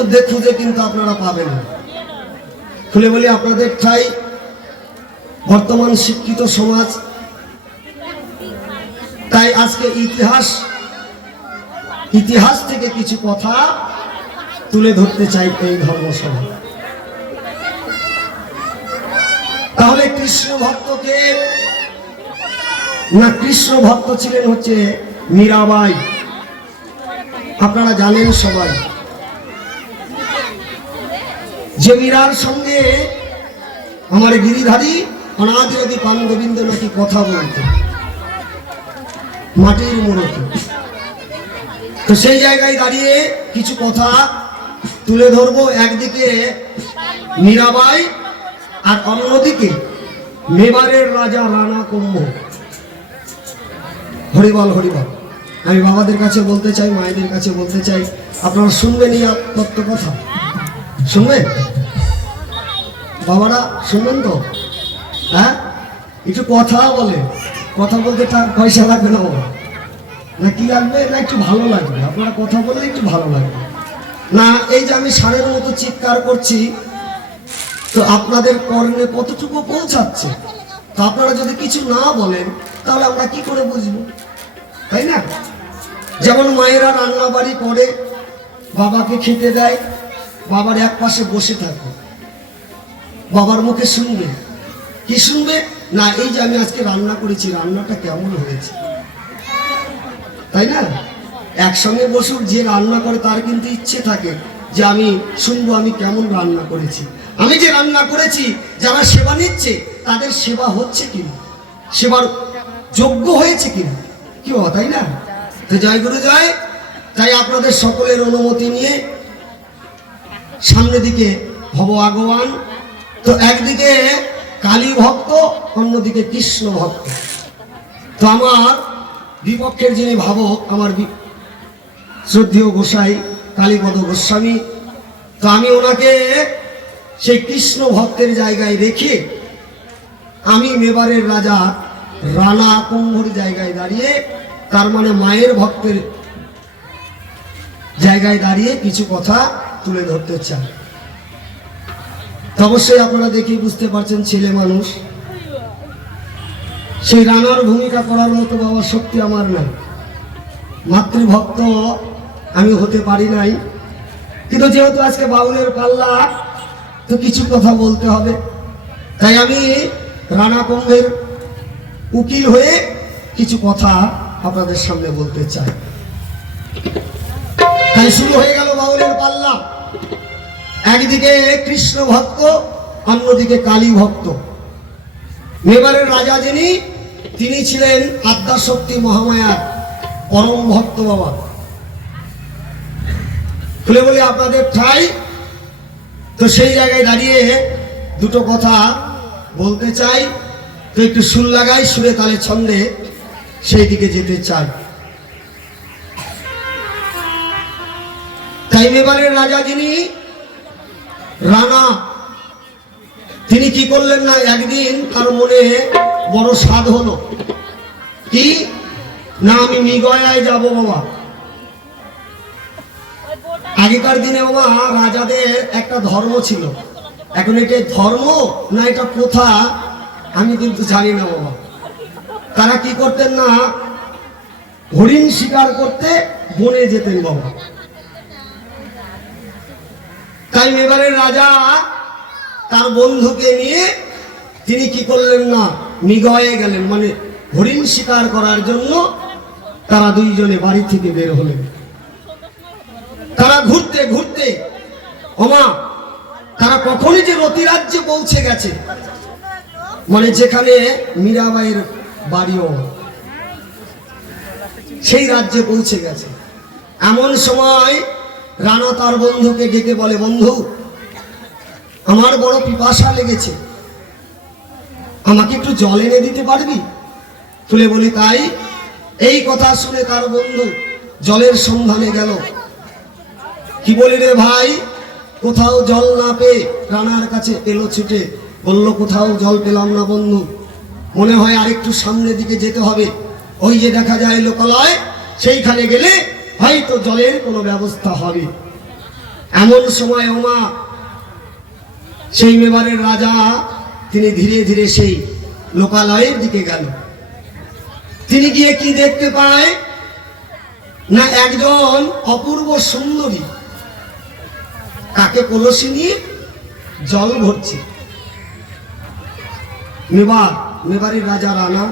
মধ্যে খুঁজে কিন্তু আপনারা পাবেন না। খুলে বলি আপনাদের ঠাই বর্তমান শিক্ষিত সমাজ, তাই আজকে ইতিহাস থেকে কিছু কথা তুলে ধরতে চাই এই ধর্মসভা। তাহলে কৃষ্ণ ভক্তকে না, কৃষ্ণ ভক্ত ছিলেন হচ্ছে মীরাবাই। আপনারা জানেন সবাই যে মীরার সঙ্গে আমার গিরিধারী অনাদিরবি পান গোবিন্দ নাকি কথা বলতেন, মাটির মূর্তি। তো সেই জায়গায় দাঁড়িয়ে কিছু কথা তুলে ধরবো। একদিকে মীরাবাই আর অন্যদিকে মেবারের রাজা রানা কুম্ভ। হরিবল হরিবল। আমি বাবাদের কাছে বলতে চাই, মায়েদের কাছে বলতে চাই, আপনারা শুনবেন এই তত্ত্ব কথা? শুনবেন বাবারা? শুনবেন তো? হ্যাঁ, একটু কথা বলে। কথা বলতে তার পয়সা লাগবে না বাবা, না কি লাগবে? না একটু ভালো লাগবে। আপনারা কথা বললে একটু ভালো লাগবে না। এই যে আমি ষাঁড়ের মতো চিৎকার করছি, তো আপনাদের কর্ণে কতটুকু পৌঁছাচ্ছে? তো আপনারা যদি কিছু না বলেন তাহলে আমরা কি করে বুঝবো, তাই না? যেমন মায়েরা রান্না বাড়ি করে বাবাকে খেতে দেয়, বাবার এক পাশে বসে থাকে, বাবার মুখে শুনবে। কি শুনবে? না, এই যে আমি আজকে রান্না করেছি, রান্নাটা কেমন হয়েছে, তাই না? একসঙ্গে বসুক যে রান্না করে তার কিন্তু ইচ্ছে থাকে যে আমি শুনবো আমি কেমন রান্না করেছি, আমি যে রান্না করেছি যারা সেবা নিচ্ছে তাদের সেবা হচ্ছে কিনা, সেবার যোগ্য হয়েছে কিনা, কি বাবা, তাই না? তো জয় গুরু জয়। তাই আপনাদের সকলের অনুমতি নিয়ে সামনের দিকে ভব আগবান। তো একদিকে কালী ভক্ত, অন্যদিকে কৃষ্ণ ভক্ত। তো আমার বিপক্ষের যিনি ভাবক, আমার শ্রদ্ধেয় গোসাই কালীপদ গোস্বামী, তো আমি ওনাকে সেই কৃষ্ণ ভক্তের জায়গায় রেখে আমি মেবারের রাজা রানা কুম্ভর জায়গায় দাঁড়িয়ে, তার মানে মায়ের ভক্তের জায়গায় দাঁড়িয়ে কিছু কথা তুলে ধরতে চাই। অবশ্যই আপনারা দেখে বুঝতে পারছেন ছেলে মানুষ, সেই রানার ভূমিকা করার মতো বাবা শক্তি আমার নাই। মাতৃভক্ত আমি হতে পারি নাই, কিন্তু যেহেতু আজকে বাউলের পাল্লা, তো কিছু কথা বলতে হবে। তাই আমি রানা কুম্ভের উকিল হয়ে কিছু কথা আপনাদের সামনে বলতে চাই। তাই শুরু হয়ে গেল বাউলের পাল্লা। একদিকে কৃষ্ণ ভক্ত, অন্যদিকে কালী ভক্ত। মেবারের রাজা যিনি, তিনি ছিলেন আদ্যাশক্তি মহামায়ার পরম ভক্ত বাবা। খুলে বলি আপনাদের ঠাই। তো সেই জায়গায় দাঁড়িয়ে দুটো কথা বলতে চাই। তো একটু সুর লাগাই, সুরে তালে ছন্দে সেই দিকে যেতে চাই। তাই মেবারের রাজা যিনি রানা, তিনি কি করলেন না, একদিন তার মনে বড় স্বাদ হলো কি না, আমি মৃগয়ায় যাব বাবা। আগেকার দিনে বাবা রাজাদের একটা ধর্ম ছিল, এখন এটা ধর্ম না এটা প্রথা আমি কিন্তু জানি না বাবা। তারা কি করতেন না, হরিণ শিকার করতে বনে যেতেন বাবা। তাই মেবারের রাজা তার বন্ধুকে নিয়ে তিনি কি করলেন না, মৃগয়ে গেলেন, মানে হরিণ শিকার করার জন্য তারা দুইজনে বাড়ি থেকে বের হলেন। তারা ঘুরতে ঘুরতে ওমা তারা কখনই যে রতি রাজ্যে পৌঁছে গেছে, মানে যেখানে মীরাবাইয়ের বাড়িও, সেই রাজ্যে পৌঁছে গেছে। এমন সময় রানা তার বন্ধুকে ডেকে বলে, বন্ধু আমার বড় পিপাসা লেগেছে, আমাকে একটু জল এনে দিতে পারবি? তুলে বলি তাই। এই কথা শুনে তার বন্ধু জলের সন্ধানে গেল। কি বলি রে ভাই, কোথাও জল না পেয়ে রানার কাছে এলো ছুটে, বলল কোথাও জল পেলাম না বন্ধু, মনে হয় আরেকটু সামনের দিকে যেতে হবে, ওই যে দেখা যায় লোকালয়, সেইখানে গেলে হয়তো জলের কোনো ব্যবস্থা হবে। এমন সময় ওমা সেই মেবারের রাজা তিনি ধীরে ধীরে সেই লোকালয়ের দিকে গেল। তিনি গিয়ে কি দেখতে পায় না, একজন অপূর্ব সুন্দরী তাকে কলসি নিয়ে জল ভরছে। মেবারের রাজা রানা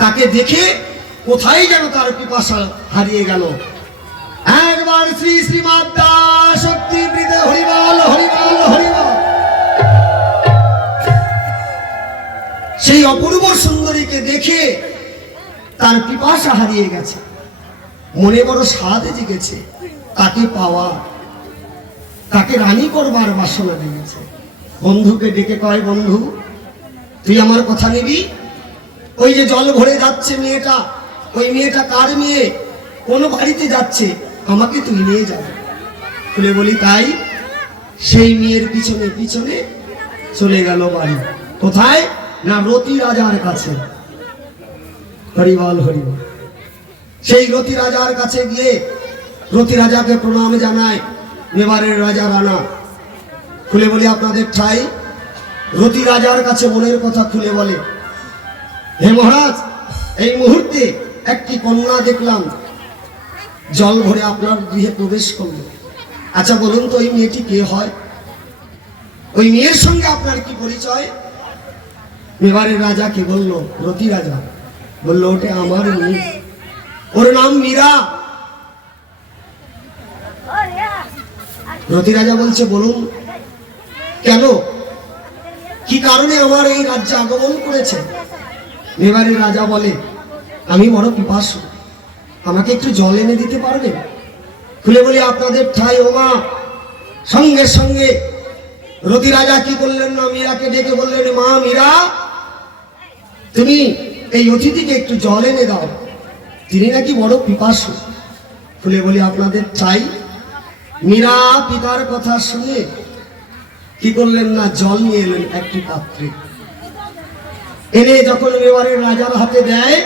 তাকে দেখে কোথায় যেন তার পিপাসা হারিয়ে গেল। একবার শ্রী শ্রীমাতা শক্তি প্রীতে হরিবল হরিবল হরিবল। সেই অপূর্ব সুন্দরীকে দেখে তার পিপাসা হারিয়ে গেছে, মনে বড় স্বাদ জেগেছে তাকে পাওয়া, তাকে রানী করবার বাসনা লেগেছে। বন্ধুকে ডেকে কয়, বন্ধু তুই আমার কথা নিবি? ওই যে জল ভরে যাচ্ছে মেয়েটা, ওই মেয়েটা কার মেয়ে, কোন বাড়িতে যাচ্ছে, আমাকে তুই নিয়ে যাবে। খুলে বলি তাই। সেই মেয়ের পিছনে পিছনে চলে গেল বাড়ি। কোথায় না, রতি রাজার কাছে। হরিবল হরিবল। সেই রতি রাজার কাছে গিয়ে রতি রাজাকে প্রণাম জানায় মেবারের রাজা রানা। খুলে বলি আপনাদের ঠাই রতি রাজার কাছে মনের কথা খুলে বলে, হে মহারাজ, এই মুহূর্তে একটি কন্যা দেখলাম জল ভরে আপনার গৃহে প্রবেশ করলো। আচ্ছা বলুন তো, ওই মেয়েটি কে হয়? ওই মেয়ের সঙ্গে আপনার কি পরিচয়? মেবারের রাজা কি বলল? রতি রাজা বলল, ওটা আমার মেয়ে, ওর নাম মীরা। রতি রাজা বলছে, বলুন কেন, কি কারণে আমার এই রাজ্যে আগমন করেছে? মেবারের রাজা বলে, আমি বড় পিপাসু, আমাকে একটু জল এনে দিতে পারবেন? খুলে বলি আপনাদের ঠাই ওমা সঙ্গে সঙ্গে রতি রাজা কি করলেন না, মীরাকে ডেকে বললেন, মা মীরা, তুমি এই অতিথিকে একটু জল এনে দাও, তিনি নাকি বড় পিপাসু। খুলে বলি আপনাদের ঠাই মীরা পিতার কথা শুনে কি করলেন না, জল নিয়ে এলেন একটি পাত্রে। এনে যখন মেবারের রাজার হাতে দেয়,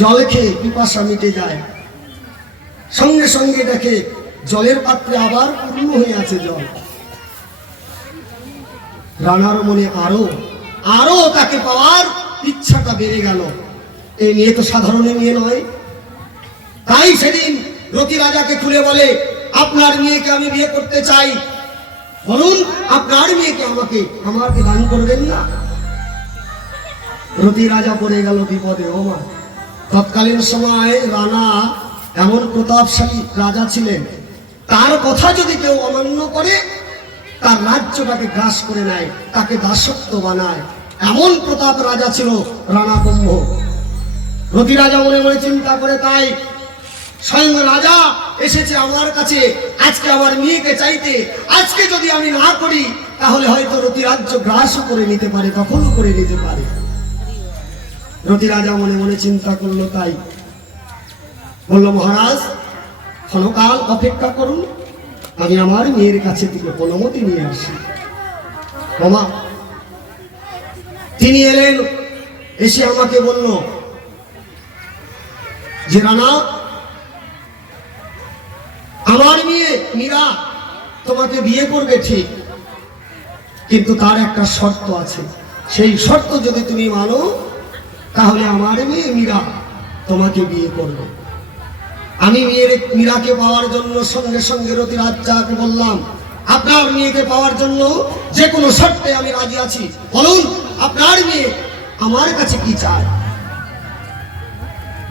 জল খেয়ে পিপাসা মিটে যায়। সঙ্গে সঙ্গে দেখে জলের পাত্রে আবার পূর্ণ হয়ে আছে জল। রানার মনে আরো আরো তাকে পাওয়ার ইচ্ছাটা বেড়ে গেল। এই মেয়ে তো সাধারণ মেয়ে নয়। তাই সেদিন রতি রাজাকে খুলে বলে, আপনার মেয়েকে আমি বিয়ে করতে চাই, বলুন আপনার মেয়েকে আমাকে দান করবেন না? রতি রাজা পড়ে গেল বিপদে। ওমা তৎকালীন সময় রানা এমন প্রতাপশালী রাজা ছিলেন, তার কথা যদি কেউ অমান্য করে তার রাজ্যটাকে গ্রাস করে নেয়, তাকে দাসত্ব বানায়। এমন প্রতাপ রাজা ছিল রানা ব্রহ্ম। রতি রাজা মনে মনে চিন্তা করে, তাই স্বয়ং রাজা এসেছে আমার কাছে আজকে আমার মেয়েকে চাইতে, আজকে যদি আমি না করি তাহলে হয়তো রতি রাজ্য গ্রাসও করে নিতে পারে, দখলও করে নিতে পারে। রতি রাজা মনে মনে চিন্তা করলো, তাই বলল, মহারাজ ক্ষণকাল অপেক্ষা করুন, আমি আমার মেয়ের কাছে থেকে অনুমতি নিয়ে আসি। মামা তিনি এলেন, এসে আমাকে বলল যে রানা, আমার মেয়ে মীরা তোমাকে বিয়ে করবে ঠিক, কিন্তু তার একটা শর্ত আছে, সেই শর্ত যদি তুমি মানো তাহলে আমার মেয়ে মীরা তোমাকে বিয়ে করবে। আমি মীরাকে পাওয়ার জন্য সঙ্গে সঙ্গে রতি রাজাকে বললাম, আপনার মেয়েকে পাওয়ার জন্য যে কোনো শর্তে আমি রাজি আছি, বলুন আপনার মেয়ে আমার কাছে কি চায়?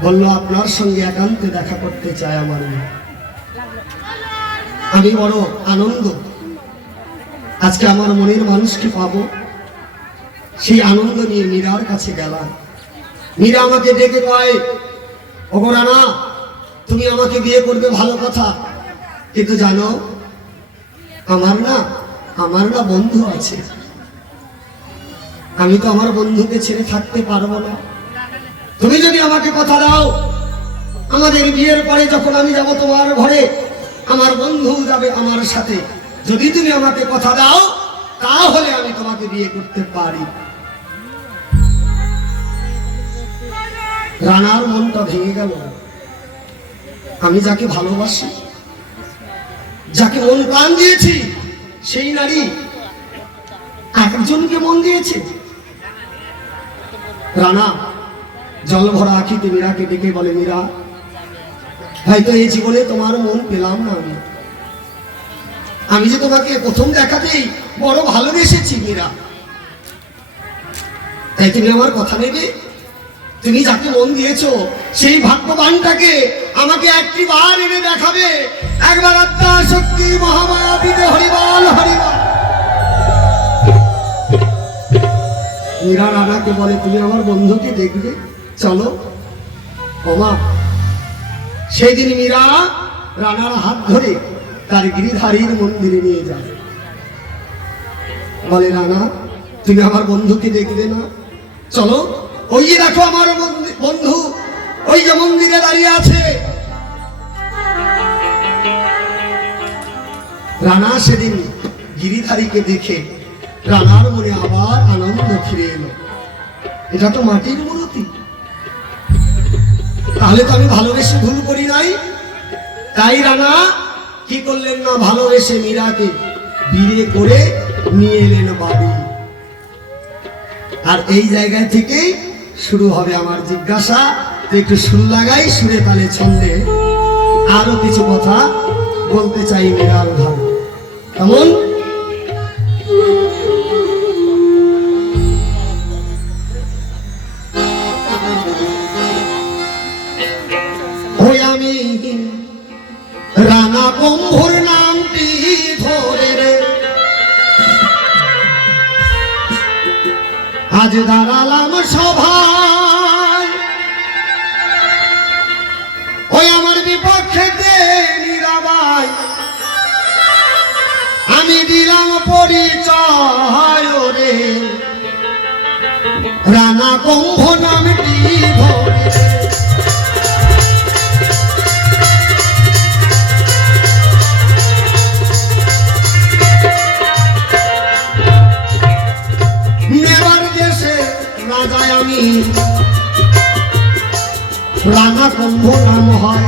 বলল, আপনার সঙ্গে একান্তে দেখা করতে চায় আমার মেয়ে। আমি বড় আনন্দ, আজকে আমার মনের মানুষকে পাবো, সেই আনন্দ নিয়ে মীরার কাছে গেলাম। মীরা আমাকে ডেকে কয়, ওগো রানা, তুমি আমাকে বিয়ে করবে ভালো কথা, কিন্তু জানো আমার না বন্ধু আছে, আমি তো আমার বন্ধুকে ছেড়ে থাকতে পারবো না। তুমি যদি আমাকে কথা দাও, আমাদের বিয়ের পরে যখন আমি যাব তোমার ঘরে, আমার বন্ধু যাবে আমার সাথে, যদি তুমি আমাকে কথা দাও তাহলে আমি তোমাকে বিয়ে করতে পারি। রানার মনটা ভেঙে গেল। আমি যাকে ভালোবাসি, যাকে মন প্রাণ দিয়েছি সেই নারী একজনকে মন দিয়েছে। রানা জল ভরা আখিতে মীরাকে ডেকে বলে, মীরা হয়তো এই জীবনে তোমার মন পেলাম না, আমি যে তোমাকে প্রথম দেখাতেই বড় ভালোবেসেছি মীরা, তাই তুমি আমার কথা নেবে? তুমি যাকে মন দিয়েছো সেই ভাগ্যবানটাকে আমাকে একটি বার এনে দেখাবে। একবার আত্মা শক্তি মহামায়া পিতে হরিবল হরিবল। মীরা রানাকে বলে, তুমি আমার বন্ধুকে দেখবে, চলো। ওমা সেদিন মীরা রানার হাত ধরে তার গিরিধারীর মন্দিরে নিয়ে যায়। বলে, রানা তুমি আমার বন্ধুকে দেখবে না? চলো, ওই যে দেখো আমার বন্ধু ওই যে মন্দিরে দাঁড়িয়ে আছে। রানা সেদিন গিরিধারীকে দেখে রানার মনে আবার আনন্দ ফিরে এলো। এটা তো মাটির মূর্তি, তাহলে তো আমি ভালোবেসে ভুল করি নাই। তাই রানা কি করলেন না, ভালোবেসে মীরাকে বিয়ে করে নিয়ে এলেন বাড়ি। আর এই জায়গা থেকেই শুরু হবে আমার জিজ্ঞাসা। একটু সুর লাগাই, সুরে তালে ছন্দে আরো কিছু কথা বলতে চাই মীরার ভাব। কেমন? ওই আমি রানা বন্ধুর নামটি ধরে রে আজ দাঁড়ালাম সভায়, ওই আমার বিপক্ষে নীরাবাই আমি দিলাম পরিচয় রে রানা কুম্ভ নামটি ধরে। আমি রানা কুম্ভ নাম হয়,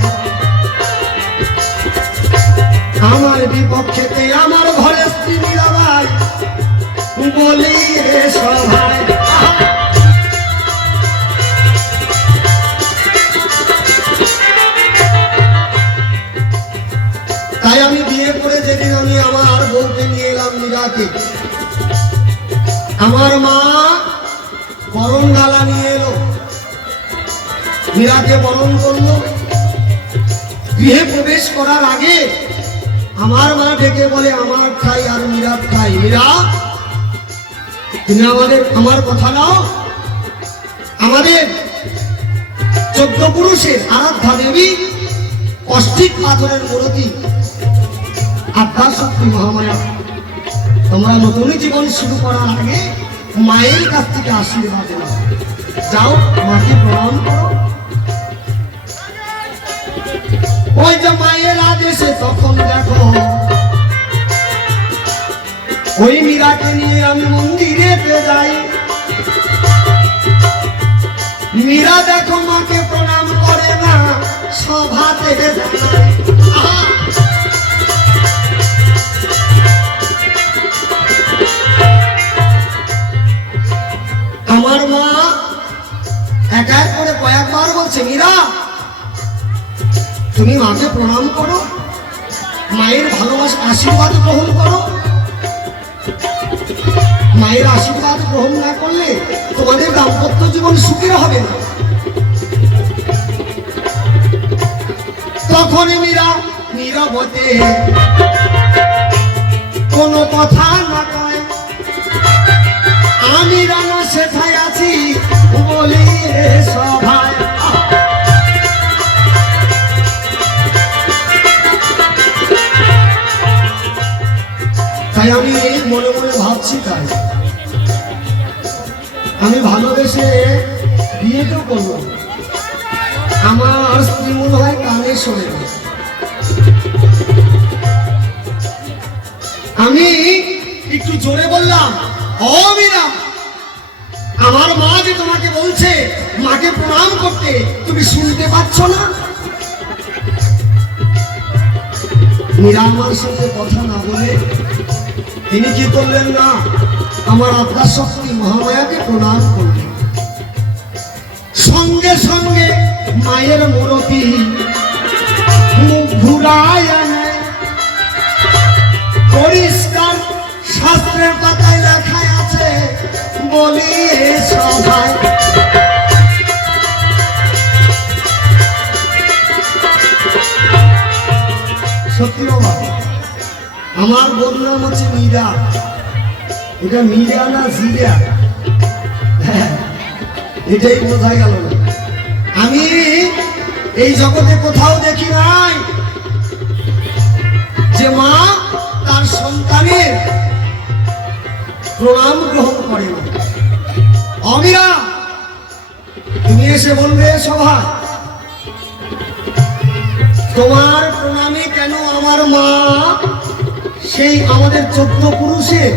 আমার বিপক্ষেতে আমার ঘরে স্ত্রী মীরাবাই বলি সভায়। তাই আমি বিয়ে করে যেদিন আমি আমার বউকে নিয়ে এলাম মীরাকে, আমার মা বরণ ডালা নিয়ে এলো, মীরাকে বরণ করলো। গৃহে প্রবেশ করার আগে আমার মা ডেকে বলে, আমার ঠাই আর মীরার ঠাই। মীরা তুমি আমার কথা নাও, আমাদের 14 পুরুষের আরাধ্যা দেবী অষ্টিক পাথরের মূর্তি আদ্যা শক্তি মহামায়া, তোমরা নতুন জীবন শুরু করার আগে মায়ের কাছ থেকে আশীর্বাদ নাও। যাও, মাকে প্রণাম করো। ওই যে মায়ের আদেশে তখন দেখো ওই মীরাকে নিয়ে আমি মন্দিরেতে যাই। মীরা দেখো মাকে প্রণাম করে না, সভাতে যায়। আমার মা এক এক করে কয়েকবার বলছে, মীরা তুমি মাকে প্রণাম করো, মায়ের ভালোবাসা আশীর্বাদ গ্রহণ করো। মায়ের আশীর্বাদ গ্রহণ না করলে তোমাদের দাম্পত্য জীবন সুখের হবে না। তখন মীরা নীরবতে কোনো কথা না কয়, আমি রানা সেথায় আছি বলি সভায়। তাই আমি মনে মনে ভাবছি, তাই আমি ভালোবেসে বিয়ে তো করবো, আমার স্ত্রী মনে হয় কানে শোনে না। আমি একটু জোরে বললাম, ও মীরা, আমার মা যে তোমাকে বলছে মাকে প্রণাম করতে, তুমি শুনতে পাচ্ছ না? মীরা আমার সঙ্গে কথা না বলে তিনি কি করলেন না, আমার আত্মার শক্তি মহামায়াকে প্রণাম করলেন। সঙ্গে সঙ্গে মায়ের মূরতি মুখ ঘুরায় আনে। পরিষ্কার শাস্ত্রের পাতায় লেখা আছে, বলি সবাই সত্যি বাবা, আমার বোন নাম হচ্ছে মীরা। এটা মীরা না জিরা, এটাই বোঝা গেল না। আমি এই জগতে কোথাও দেখি নাই যে মা তার সন্তানের প্রণাম গ্রহণ করে না। অমীরা, তুমি এসে বলবে সভায়, তোমার প্রণামে কেন আমার মা সেই আমাদের 14 পুরুষের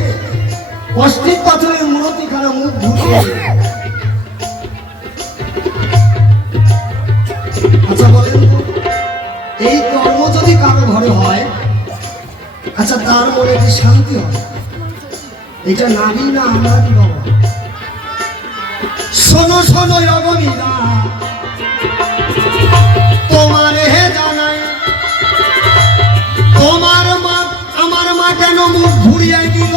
অষ্টিক পাথরের মূর্তিখানা মুখ ঘুরিয়ে। আচ্ছা বলেন তো, এই কর্ম যদি কারো ঘরে হয়, আচ্ছা তার মনে কি শান্তি হয়? এটা নারী না আমরা কি বাবা? শোনো শোনো অগমীরা, তোমার হে জানাই, তোমার মা আমার মা কেন মুখ ঘুরিয়ে দিল,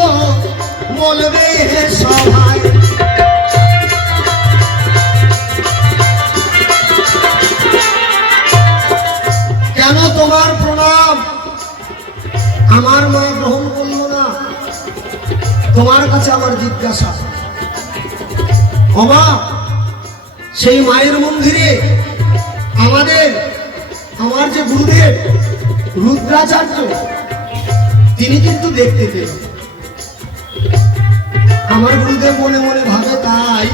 বলবে হে সবাই। কেন তোমার প্রণাম আমার মা গ্রহণ করলো না? তোমার কাছে আমার জিজ্ঞাসা। ওমা, সেই মায়ের মন্দিরে আমার যে গুরুদেব রুদ্রাচার্য, তিনি কিন্তু দেখতে পেলেন। আমার গুরুদেব মনে মনে ভাবে, তাই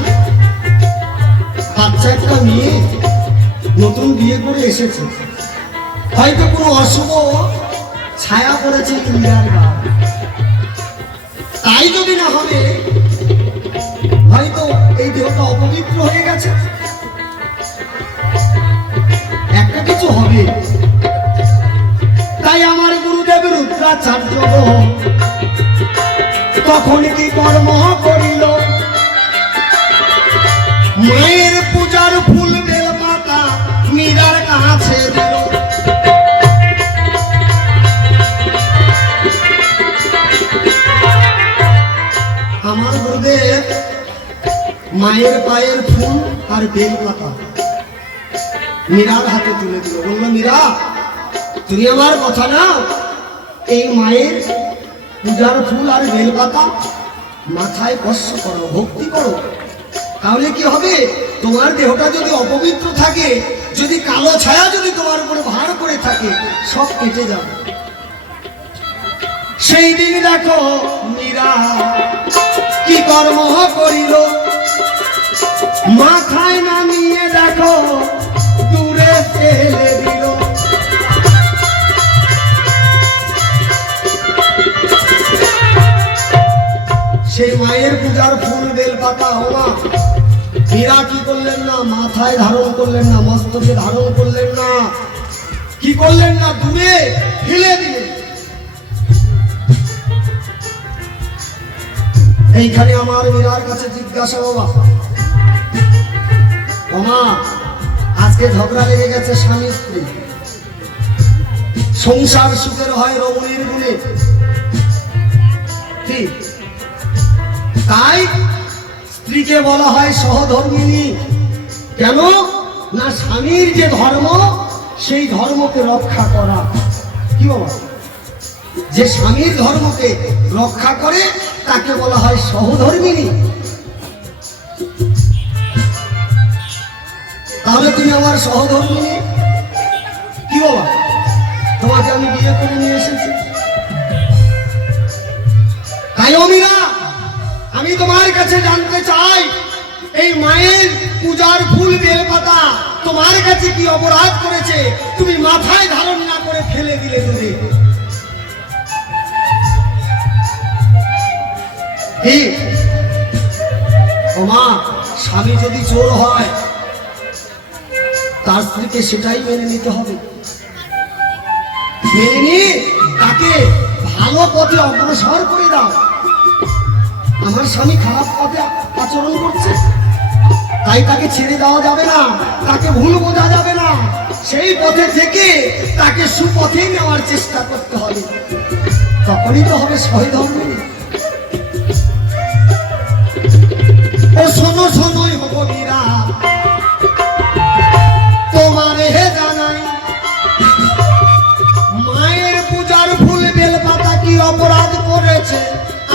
বাচ্চা একটা মেয়ে নতুন বিয়ে করে এসেছে, হয়তো কোনো অশুভ ছায়া পড়েছে ইন্দিরার গা, তাই যদি না হবে হয়তো এই দেহটা অপবিত্র হয়ে গেছে, একটা কিছু হবে। তাই আমার গুরুদেব রুদ্রাচার্য তখন কি কর্ম করিল, মায়ের পূজার ফুল বেল পাতা মীরার কাছে দিল। আমার গুরুদেব মায়ের পায়ের ফুল আর বেল পাতা মীরার হাতে তুলে দিল। বলল, মীরা, তুমি আমার কথা নাও, এই মায়ের পূজার ফুল আর বেল পাতা মাথায় স্পর্শ করো, ভক্তি করো, তাহলে কি হবে? তোমার দেহটা যদি অপবিত্র থাকে, যদি কালো ছায়া যদি তোমার উপরে ভার করে থাকে, সব কেটে যাবে। সেই দিন দেখো মীরা কি কর্ম করিল, মাথায় নামিয়ে দেখো দূরে ফেলে দিল। সেই মায়ের পূজার ফুল বেল পাতা হওয়া মীরা কি করলেন না, মাথায় ধারণ করলেন না, মস্তকে ধারণ করলেন না, কি করলেন না, দূরে ফেলে দিলেন। এইখানে আমার মীরার কাছে জিজ্ঞাসা, বাবা ওমা, আজকে ঝগড়া লেগে গেছে স্বামী স্ত্রী, সংসার সুখের হয় রমণীর গুণে, ঠিক তাই স্ত্রীকে বলা হয় সহধর্মিণী। কেন না, স্বামীর যে ধর্ম সেই ধর্মকে রক্ষা করা। কি বাবা, যে স্বামীর ধর্মকে রক্ষা করে তাকে বলা হয় সহধর্মিণী। তাহলে তুমি আমার সহধর্মিণী। কি বাবা, তোমাকে আমি বিয়ে করে নিয়ে এসেছি। তাই অমীরা, আমি তোমার কাছে জানতে চাই, এই মায়ের পূজার ফুল বেল পাতা তোমার কাছে কি অপরাধ করেছে, তুমি মাথায় ধারণ না করে ফেলে দিলে দূরে? ওমা, স্বামী যদি চোর হয় তার স্ত্রীকে সেটাই মেনে নিতে হবে, মেনে নিয়ে তাকে ভালো পথে অগ্রসর করে দাও। আমার স্বামী খারাপ পথে আচরণ করছে, তাই তাকে ছেড়ে দেওয়া যাবে না, তাকে ভুল বোঝা যাবে না। সেই পথে থেকে তাকে সুপথে নেওয়ার চেষ্টা করতে হবে, তখনই তো হবে সহধর্ম। ও শোনো শোনোই হবো মীরা, তোমারে জানাই, মায়ের পূজার ফুল বেলপাতা কি অপরাধ করেছে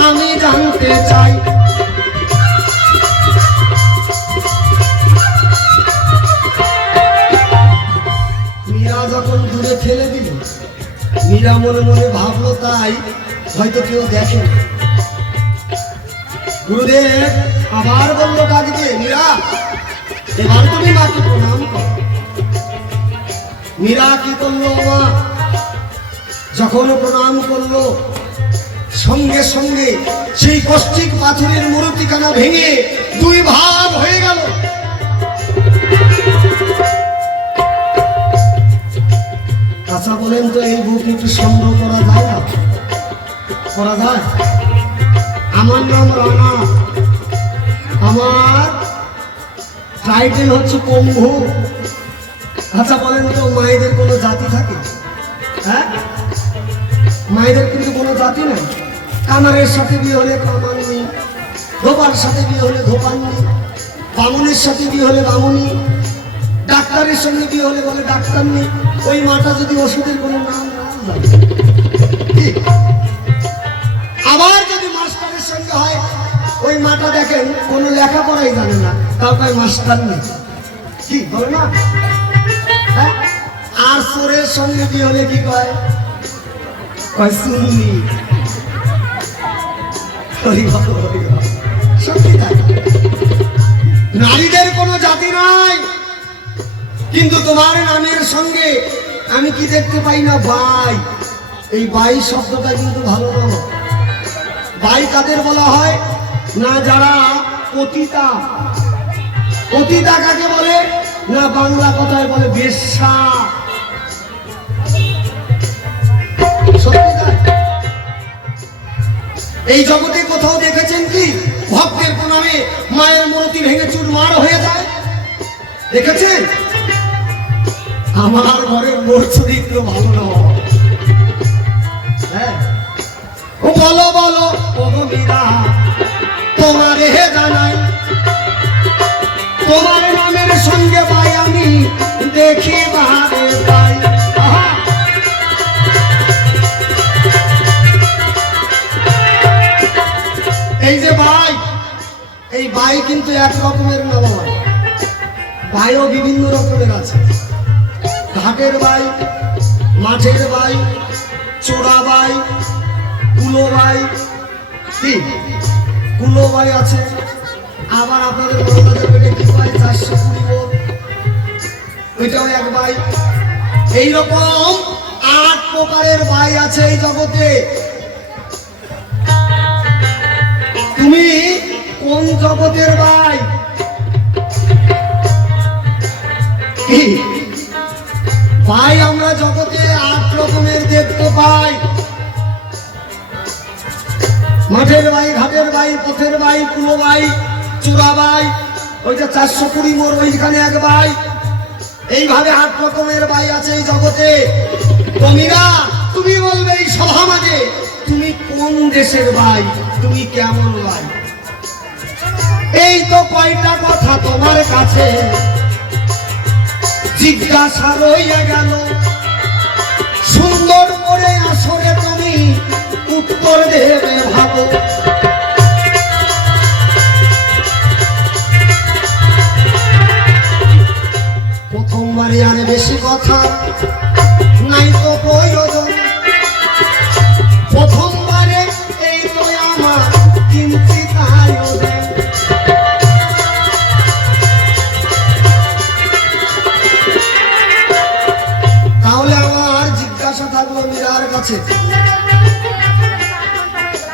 আমি জানতে চাই। মীরা যখন দূরে ফেলে দিল, মীরা মনে মনে ভাবলো তাই হয়তো কেউ দেখে। গুরুদেব আবার বললো ডাক দিয়ে, মীরা এবার তুমি মাকে প্রণাম করো। মীরা কি করলো, মা যখন প্রণাম করলো সঙ্গে সঙ্গে সেই কষ্টিক পাথরের মূর্তিখানা ভেঙে দুই ভাগ হয়ে গেল। আচ্ছা বলেন তো, এই বুক একটু সংগ্রহ করা যায় না? করা যায়? আমার নাম রানা, আমার টাইটেল হচ্ছে পঙ্গু। আচ্ছা বলেন তো, মায়েদের কোনো জাতি থাকে? হ্যাঁ, মায়েদের কিন্তু কোনো জাতি নেই। কামারের সাথে বিয়ে হলে কামাননি, ধোপার সাথে বিয়ে হলে ধোপাননি, বামুনের সাথে বিয়ে হলে বামুনি, ডাক্তারের সঙ্গে বিয়ে হলে বলে ডাক্তার নেই। ওই মাটা যদি ওষুধের কোনো নাম না জানে, আবার যদি মাস্টারের সঙ্গে হয়, ওই মাটা দেখেন কোনো লেখাপড়াই জানে না, তাও কয় মাস্টার নেই, কি বলে না? হ্যাঁ, আর চোরের সঙ্গে বিয়ে হলে কি কয়? কয় সুন্নি। সত্যি তাই, নারীদের কোনো জাতি নাই। কিন্তু তোমার নামের সঙ্গে আমি কি দেখতে পাই না? বাই। এই বাই শব্দটা কিন্তু ভালো নয়। বাই কাদের বলা হয় না? যারা পতিতা। পতিতা কাকে বলে না? বাংলা কথায় বলে বেশ্যা। সত্যি তাই। এই জগতে কোথাও দেখেছেন কি ভক্তের প্রণামে মায়ের মূর্তি ভেঙে চুরমার হয়ে যায়? দেখেছেন? আমার ঘরের মোর চরিত্র ভালো নয়। হ্যাঁ, ও বলো বলো ও মীরা, তোমারে জানাই, তোমার নামের সঙ্গে পাই আমি দেখি বাহারে পাই। এই যে ভাই, এই ভাই কিন্তু এক রকমের না বাবা, ভাইও বিভিন্ন রকমের আছে। ঘাটের ভাই, মাঠের ভাই, চোরা ভাই, কুলো ভাই, কি কুলো ভাই আছে। আবার আপনাদের বড়দের পেটে কি ভাই 420 বোধ, ওইটাও এক ভাই। এইরকম 8 প্রকারের ভাই আছে এই জগতে। তুমি কোন জগতের ভাই? কি ভাই আমরা জগতে 8 রকমের দেখতে পাই। মাঠের ভাই, ঘাটের ভাই, পথের ভাই, কুলো ভাই, চোরা ভাই, ওইটা 420 মোড় ওইখানে এক ভাই। এইভাবে 8 রকমের ভাই আছে এই জগতে। মীরা তুমি বলবে এই সভা মাঝে তুমি কোন দেশের ভাই, তুমি কেমন ভাই? এই তো কয়টা কথা তোমার কাছে জিজ্ঞাসা রইয়া গেল, সুন্দর করে আসরে তুমি উত্তর দেবে ভাবো। প্রথমবারে আর বেশি কথা নাই তো প্রয়োজন, প্রথমবারে এই তো আমার কিঞ্চিত আয়োজন। তাহলে আমার জিজ্ঞাসা থাকলো মীরার কাছে,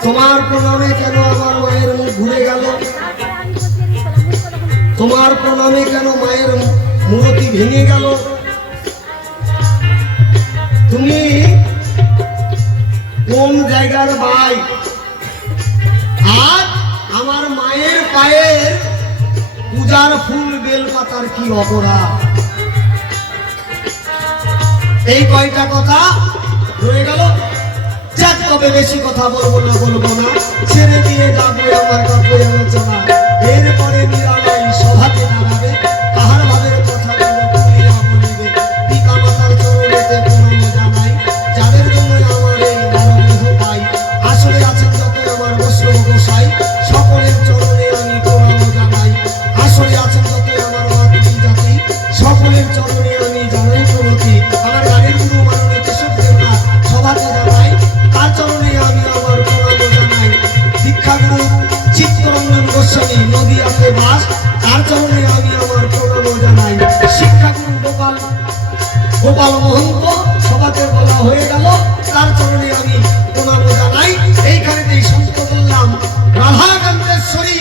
তোমার প্রণামে কেন আমার মায়ের মুখ ঘুরে গেল? তোমার প্রণামে কেন মায়ের মূর্তি ভেঙে গেল? তুমি কোন জায়গার ভাই? আর আমার মায়ের পায়ের পূজার ফুল বেলপাতার কি অপরাধ? এই কয়টা কথা রয়ে গেল। যাক, তবে বেশি কথা বলবো না, ছেড়ে দিয়ে যাবো আমার কাপড় আলোচনা। এরপরে নিরালাই সভাতে দাঁড়াবে, কাহার ভাবের কথাগুলো খুলিয়া বলিবে। পিতা মাতার চরণেতে প্রণাম জানাই, যাদের জন্য আমার এই মানবদেহ পাই। আসরে আছেন যত আমার বৈষ্ণব গোসাই, সকলের চরণে আমি প্রণাম জানাই। আসরে আছেন যত আমার মাতৃ জাতি, সকলের চরণে আমি জানাই প্রণতি। আমার গানের গুরু মাননীয় কেশব দেবনাথ সভাতে জানাই, তার চরণে আমি আমার প্রণাম জানাই। শিক্ষাগুরু চিত্তরঞ্জন গোস্বামী নদিয়াতে বাস, তার চরণে আমি আমার প্রণাম জানাই। শিক্ষাগুরু গোপাল মহন্ত সভাতে বলা হয়ে গেল, তার চরণে আমি প্রণাম জানাই। এইখানেতেই সন্ত বললাম রাধা কান্তেশ্বরী।